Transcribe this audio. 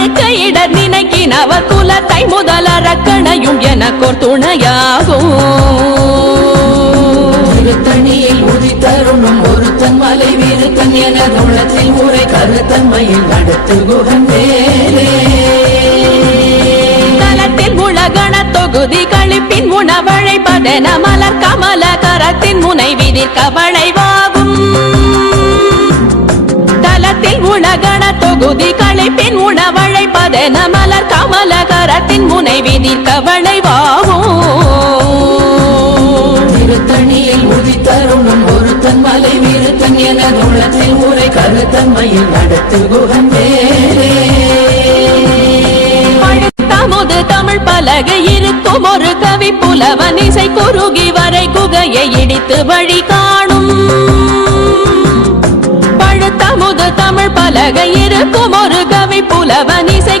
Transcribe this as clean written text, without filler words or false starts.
படுக்கையிடர் நினைக்கினவர் குலத்தை முதலரக்கணையும் எனக்கோர் துணையாகும். திருத்தணியில் உதித்தருணும் ஒருத்தன் மலை வீருத்தன் என உள்ளத்தில் உரை கருத்தன்மையில் நடத்து குகன் வேலே. தலத்தில் உலகண தொகுதி கழிப்பின் உணவழைப்பதென மலர் கமல கரத்தின் முனை விதிர்க்க வளைவாகும். தலத்தில் உலகண தொகுதி கழிப்பின் உணவழைப்பதென மலர் கமல கரத்தின் முனை விதிர்க்க வளைவாகும். திருத்தணியில் உதித்தருணும் ஒருத்தன் மலை வீருத்தன் என உள்ளத்தில் உரை கருத்தன்மையில் நடத்து குகன் வேலே. பழுத்தமுது தமிழ் பலகை இருக்கும் ஒரு கவி புலவன் இசை குறுகி வரை குகையை இடித்து வழி காணும். பழுத்தமுது தமிழ் பலகை இருக்கும் ஒரு கவி புலவன் இசை